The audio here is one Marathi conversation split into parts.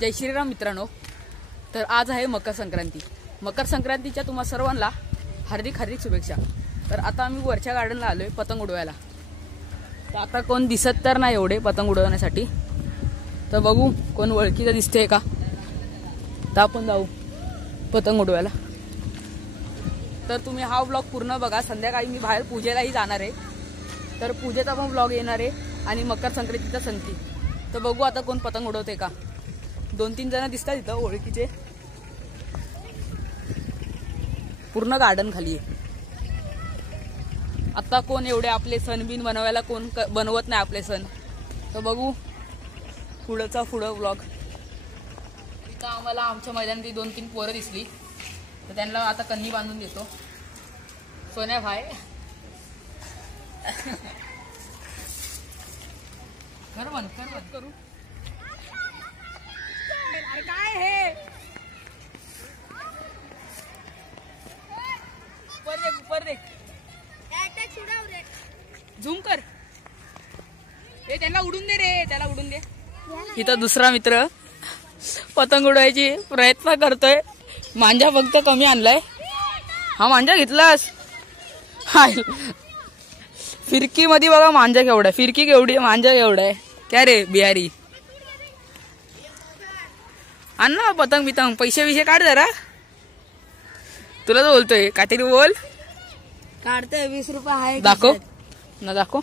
जय श्रीराम मित्रांनो। तर आज आहे मकर संक्रांती। मकर संक्रांतीच्या तुम्हा सर्वांना हार्दिक हार्दिक शुभेच्छा। तर आता आम्ही वरच्या गार्डनला आलोय पतंग उडवायला। तर आता कोण दिसत तर नाही एवढे पतंग उडवण्यासाठी, तर बघू कोण ओळखीचं दिसते का, तर आपण जाऊ पतंग उडवायला। तर तुम्ही हा व्लॉग पूर्ण बघा। संध्याकाळी मी बाहेर पूजेलाही जाणार आहे, तर पूजेचा पण व्लॉग येणार आहे आणि मकर संक्रांतीचा संगती। तर बघू आता कोण पतंग उडवते का। 2-3 जण दिसतात इथं ओळखीचे। पूर्ण गार्डन खाली आहे। आता कोण एवढे आपले सण बिन बनवायला कोण बनवत नाही आपले सण। तर बघू पुढं व्लॉग। इथं आम्हाला आमच्या मैदानात 2-3 पोरं दिसली, तर त्यांना आता कन्नी बांधून देतो। सोन्या भाई कर बंद करू। अरे काय हे ऊपर देख झूम कर। हे त्यांना उडून दे रे, त्याला उडून दे। इथं दुसरा मित्र पतंग उडवायची प्रयत्न करतोय। मांजा फक्त कमी आणलाय। हा मांजा घेतलास? फिरकी मध्ये बघा मांजा केवढा आहे, फिरकी केवढी आहे, मांजा केवढा आहे। क्या रे बिहारी, आण ना पतंग बितंग, पैसे विषय काढ जरा। तुला तर बोलतोय काहीतरी बोल। काढतोय 20 रुपये आहे। दाखव ना, दाखव।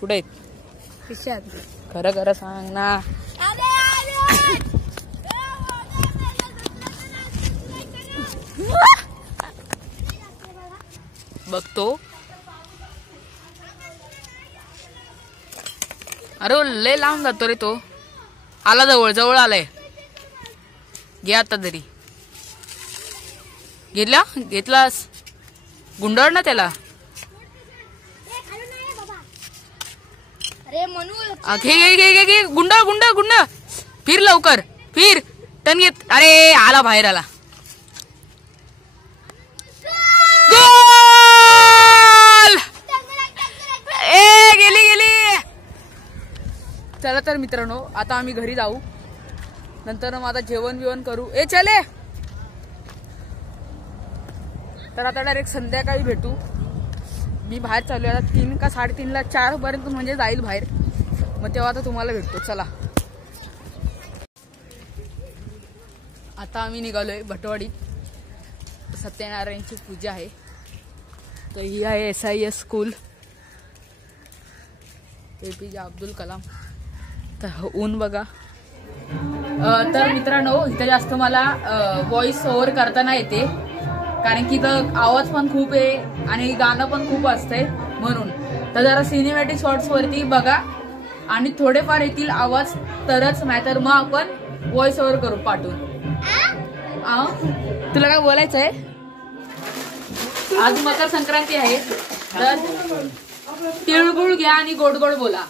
कुठे आहेत? खिशात। खरं खरं सांग ना। बघतो। अरे लय लांब जातो रे तो। आला जवळ आलाय। घे आता तरी। घेतलास? गुंडाळ ना त्याला। अरे मनू घे गुंडाळ। फिर लवकर, फिर टन घेत। अरे आला, बाहेर आला। गेली। चला तर मित्रांनो, आता आम्ही घरी जाऊ। नंतर मग आता जेवण बिवण करू। चले तर आता डायरेक्ट संध्याकाळी भेटू। मी बाहेर चालू आहे आता 3 का 3:30ला, 4 पर्यंत म्हणजे जाईल बाहेर। मग तेव्हा आता तुम्हाला भेटतो। चला आता आम्ही निघालोय भटवाडीत। सत्यनारायणची पूजा आहे। तर ही आहे SIS school, APJ Abdul Kalam. तर ऊन बघा। तर मित्रांनो, इथं जास्त मला व्हॉइस ओव्हर करताना येते, कारण की इथं आवाज पण खूप आहे आणि गाणं पण खूप असतंय म्हणून। तर जरा सिनेमॅटिक शॉर्ट्स वरती बघा आणि थोडेफार येतील आवाज तरच, नाहीतर मग आपण व्हॉइस ओव्हर करू पाठवून। तुला काय बोलायचं आहे? आज मकर संक्रांती आहे, तर तिळगुळ घ्या आणि गोड गोड बोला।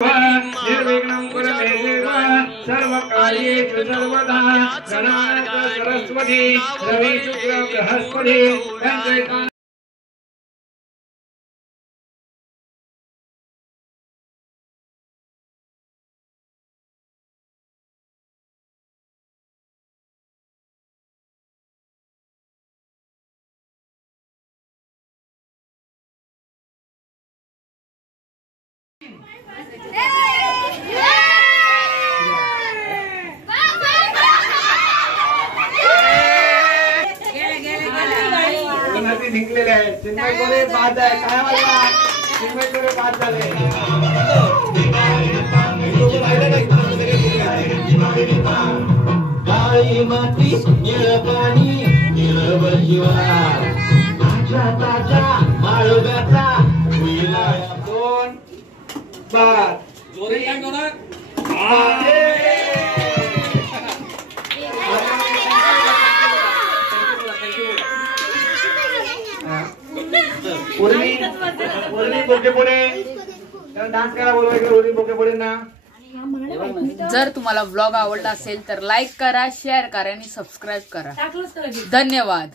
निर्विघ्नं कुरु मे देव सर्वकार्येषु सर्वदा गणानाथ सरस्वती रवि शुक्र बृहस्पति। निघलेले आहे। चिन्मय कोरे बाद आहे। काय वाटला? चिन्मय कोरे बाद झाले। काळी माती निळ पाणी निळ वर्षभर जीवनात ताज्या ताज्या माळव्याचा होईला 2 5 उर्मी बोके पुढे डान्स करा बोलवायचं उर्मी बोके पुढे ना. जर तुम्हाला व्लॉग आवडला असेल तर लाईक करा, शेअर करा आणि सबस्क्राईब करा. धन्यवाद.